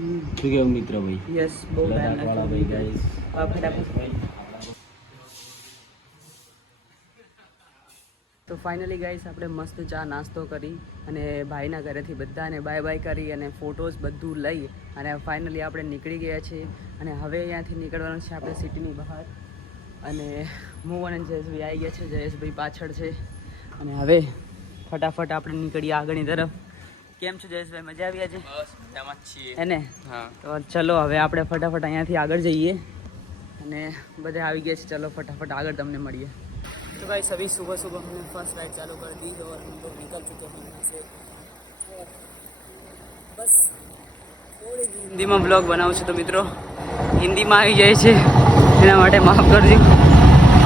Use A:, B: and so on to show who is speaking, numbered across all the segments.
A: શું કેવું મિત્ર ભાઈ?
B: યસ બહુ
A: લડાખવાળા ભાઈ ગાઈસ
B: આ ફટાફટ. તો ફાઇનલી ગાઈસ આપણે મસ્ત ચા નાસ્તો કરી અને ભાઈના ઘરેથી બધાને બાય બાય કરી અને ફોટોઝ બધું લઈ અને ફાઇનલી આપણે નીકળી ગયા છીએ. અને હવે અહીંયાથી નીકળવાનું છે આપણે સિટીની બહાર. અને હું અને જયેશભાઈ આવી ગયા છે. જયેશભાઈ પાછળ છે. અને હવે ફટાફટ આપણે નીકળીએ આગળની તરફ. કેમ છે જયેશભાઈ મજા આવી આજે
A: બસ મજામાં જ છીએ
B: હે ને
A: હા
B: તો ચલો હવે આપણે ફટાફટ અહીંયાથી આગળ જઈએ અને બધા આવી ગયા છે ચલો ફટાફટ આગળ તમને મળીએ तो भाई सभी सुबह सुबह हमने फर्स्ट राइड चालू कर दी है और हम लोग निकल चुके हैं यहाँ से और बस થોડી હિન્દીમાં બ્લોગ બનાવું છું તો મિત્રો હિન્દીમાં આવી જાય છે એના માટે માફ કરજો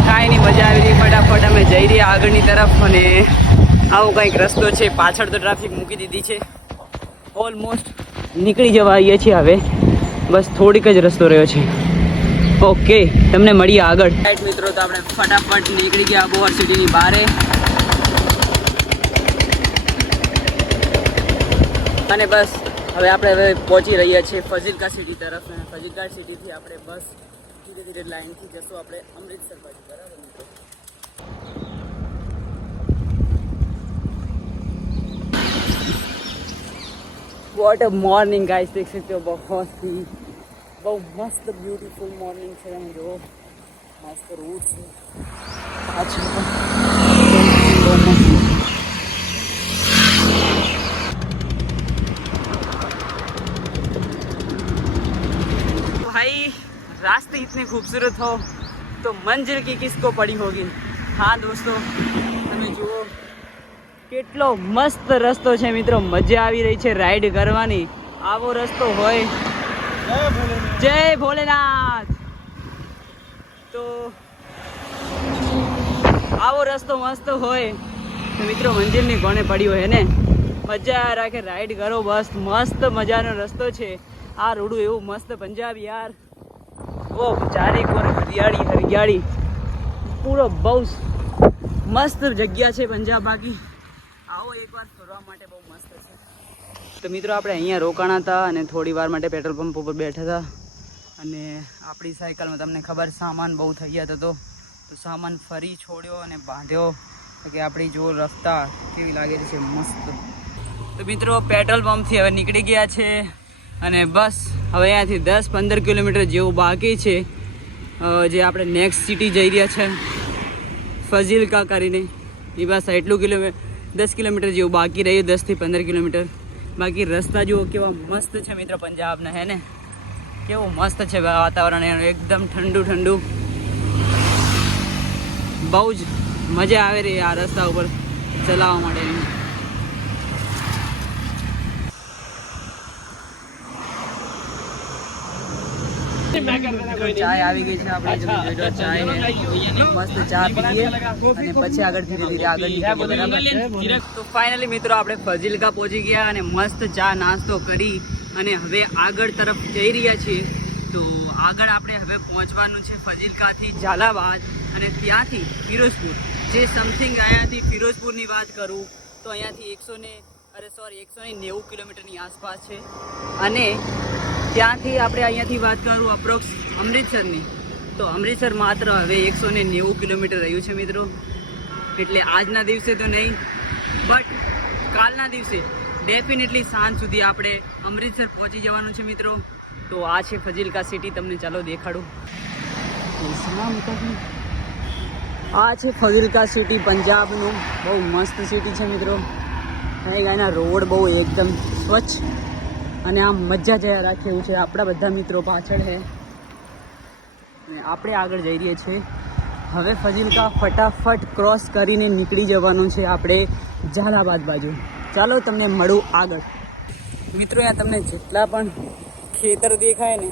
B: કાંઈ નહીં મજા આવી રહી ફટાફટ અમે જઈ રહ્યા આગળની તરફ અને આવો કંઈક રસ્તો છે. પાછળ તો ટ્રાફિક મૂકી દીધી છે. ઓલમોસ્ટ નીકળી જવા આવીએ છીએ હવે. બસ થોડીક જ રસ્તો રહ્યો છે. ઓકે તમને મળીએ આગળ. મિત્રો, તો આપણે ફટાફટ નીકળી ગયા આબોહર સિટીની બારે. અને બસ, હવે આપણે હવે પહોંચી રહ્યા છીએ ફઝિલકા સિટી તરફ. અને ફઝિલકા સિટીથી આપણે બસ ધીરે ધીરે લાઇનથી જશું આપણે અમૃતસર બાજુ. બરાબર મિત્રો? वॉट अ मॉर्निंग गाइस देख सकते हो बहुत ही बहुत मस्त ब्यूटीफुल मॉर्निंग से हम जो मस्त रूट से भाई, रास्ते इतने खूबसूरत हो तो मंजिल की किसको पड़ी होगी? हाँ दोस्तों, हमें जो કેટલો મસ્ત રસ્તો છે મિત્રો. મજા આવી રહી છે રાઈડ કરવાની. આવો રસ્તો હોય. જય ભોલેનાથ. તો આવો રસ્તો મસ્ત હોય. તો મિત્રો મંદિરની કોને પડ્યો હોય ને? મજા રાખે રાઈડ કરો બસ. મસ્ત મજાનો રસ્તો છે. આ રોડું એવું મસ્ત પંજાબ યાર. ઓ ચારે કોર હરિયાળી હરિયાળી. પૂરો બહુ મસ્ત જગ્યા છે પંજાબ બાકી. બહુ મસ્ત તો મિત્રો, આપણે અહીંયા રોકાણા હતા અને થોડી વાર માટે પેટ્રોલ પંપ ઉપર બેઠા હતા. અને આપણી સાયકલમાં તમને ખબર, સામાન બહુ થઈ ગયા હતો તો. સામાન ફરી છોડ્યો અને બાંધ્યો. કે આપણી જો રફતા કેવી લાગે છે, મસ્ત. તો મિત્રો, પેટ્રોલ પંપથી હવે નીકળી ગયા છે. અને બસ, હવે અહીંયાથી દસ પંદર કિલોમીટર જેવું બાકી છે. જે આપણે નેક્સ્ટ સિટી જઈ રહ્યા છે. ફઝિલકા કરીને. એ બસ એટલું કિલોમીટર દસ કિલોમીટર જેવું બાકી રહ્યું દસથી પંદર કિલોમીટર. બાકી રસ્તા જુઓ, કેવા મસ્ત છે મિત્ર પંજાબના, હે ને? કેવું મસ્ત છે વાતાવરણ, એનું એકદમ ઠંડુ ઠંડુ. બહુ જ મજા આવે રહી આ રસ્તા ઉપર ચલાવવા માટે ચાય આવી ગઈ છે આપણે ચાય મસ્ત ચા પીએ અને પછી આગળ ધીરે ધીરે આગળ બરાબર? તો ફાઇનલી મિત્રો આપણે ફઝિલકા પહોંચી ગયા અને મસ્ત ચા નાસ્તો કરી અને હવે આગળ તરફ જઈ રહ્યા છીએ. તો આગળ આપણે હવે પહોંચવાનું છે ફઝિલકાથી ઝાલાબાદ અને ત્યાંથી ફિરોઝપુર જે સમથિંગ અહીંયાથી ફિરોઝપુરની વાત કરું તો અહીંયાથી એકસો ને અરે સોરી એકસો ને નેવું કિલોમીટરની આસપાસ છે. અને ત્યાંથી આપણે અહીંયાથી વાત કરું અપ્રોક્સ અમૃતસરની. તો અમૃતસર માત્ર હવે એકસો ને નેવું કિલોમીટર રહ્યું છે મિત્રો. એટલે આજના દિવસે તો નહીં બટ કાલના દિવસે ડેફિનેટલી સાંજ સુધી આપણે અમૃતસર પહોંચી જવાનું છે મિત્રો. તો આ છે ફજિલકા સિટી તમને ચાલો દેખાડું. આ છે ફજિલકા સિટી પંજાબનું. બહુ મસ્ત સિટી છે મિત્રો. એના રોડ બહુ એકદમ સ્વચ્છ અને આમ મજા જયા રાખે એવું છે. આપણા બધા મિત્રો પાછળ છે અને આપણે આગળ જઈ રહીએ છીએ. હવે ફજીલકા ફટાફટ ક્રોસ કરીને નીકળી જવાનું છે આપણે જહાલાબાદ બાજુ. ચાલો તમને મળું આગળ. મિત્રો, અહીંયા તમને જેટલા પણ ખેતર દેખાય ને,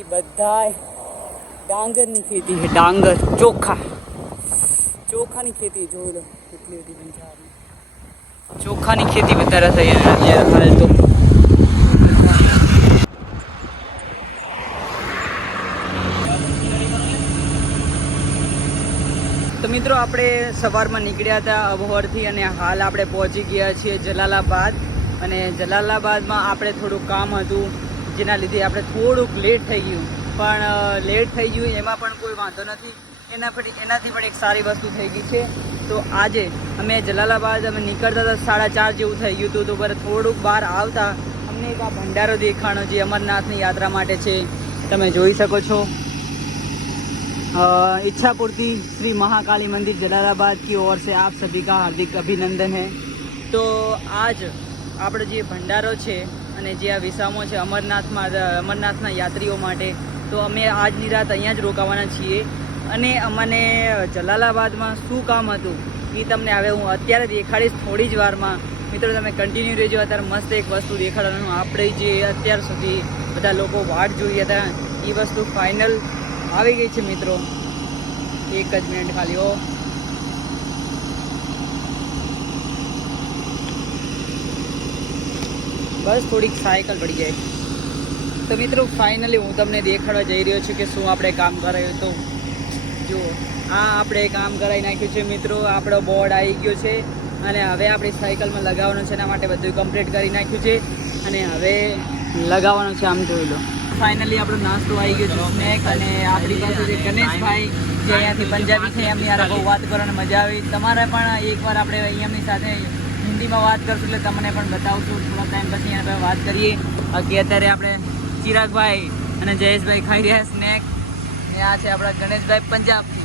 B: એ બધા ડાંગરની ખેતી છે. ડાંગર, ચોખા. ચોખાની ખેતી જોઈ લો, કેટલી બધી ચોખાની ખેતી વધારે થઈ હાલ તો. તો મિત્રો આપણે સવારમાં નીકળ્યા હતા અબહોરથી અને હાલ આપણે પહોંચી ગયા છીએ જલાલાબાદ. અને જલાલાબાદમાં આપણે થોડું કામ હતું, જેના લીધે આપણે થોડુંક લેટ થઈ ગયું. પણ લેટ થઈ ગયું, એમાં પણ કોઈ વાંધો નથી. એના પણ એનાથી પણ એક સારી વસ્તુ થઈ ગઈ છે. તો આજે અમે જલાલાબાદ અમે નીકળતા હતા સાડા ચાર જેવું થઈ ગયું હતું. તો પર થોડુંક બહાર આવતા અમને એક આ ભંડારો દેખાણો જે અમરનાથની યાત્રા માટે છે, તમે જોઈ શકો છો. अ, इच्छा पूर्ति श्री महाकाली मंदिर जलालाबाद की ओर से आप सभी का हार्दिक अभिनंदन है તો આજ આપણો જે ભંડારો છે અને જે આ વિસામો છે અમરનાથમાં અમરનાથના યાત્રીઓ માટે તો અમે આજની રાત અહીંયા જ રોકાવાના છીએ અને અમને જલાલાબાદમાં શું કામ હતું એ તમને હવે હું અત્યારે દેખાડીશ થોડી જ વારમાં મિત્રો તમે કન્ટિન્યુ રહેજો અત્યારે મસ્ત એક વસ્તુ દેખાડવાનું આપણે જે અત્યાર સુધી બધા લોકો વાટ જોઈ હતા એ વસ્તુ ફાઇનલ આવી ગઈ છે મિત્રો. એક જ મિનિટ ખાલી ઓ બસ થોડીક સાયકલ પડી જાય. તો મિત્રો ફાઇનલી હું તમને દેખાડવા જઈ રહ્યો છું કે શું આપણે કામ કરાયું તો જુઓ આ આપણે કામ કરાવી નાખ્યું છે મિત્રો. આપણો બોર્ડ આવી ગયો છે અને હવે આપણી સાયકલમાં લગાવવાનું છે, એના માટે બધું કમ્પ્લીટ કરી નાખ્યું છે. અને હવે લગાવવાનું છે, આમ જોઈ લો. ફાઇનલી આપણો નાસ્તો આવી ગયો છે સ્નેક અને આપણી પાસે જે ગણેશભાઈ, જે અહીંયાથી પંજાબી છે, એમની યાર બહુ વાત કરવાની મજા આવી. તમારે પણ એકવાર આપણે અહીંયાની સાથે હિન્દીમાં વાત કરશું એટલે તમને પણ બતાવશું. થોડા ટાઈમ પછી આપણે વાત કરીએ. બાકી અત્યારે આપણે ચિરાગભાઈ અને જયેશભાઈ ખાઈ રહ્યા સ્નેક. ને આ છે આપણા ગણેશભાઈ પંજાબથી.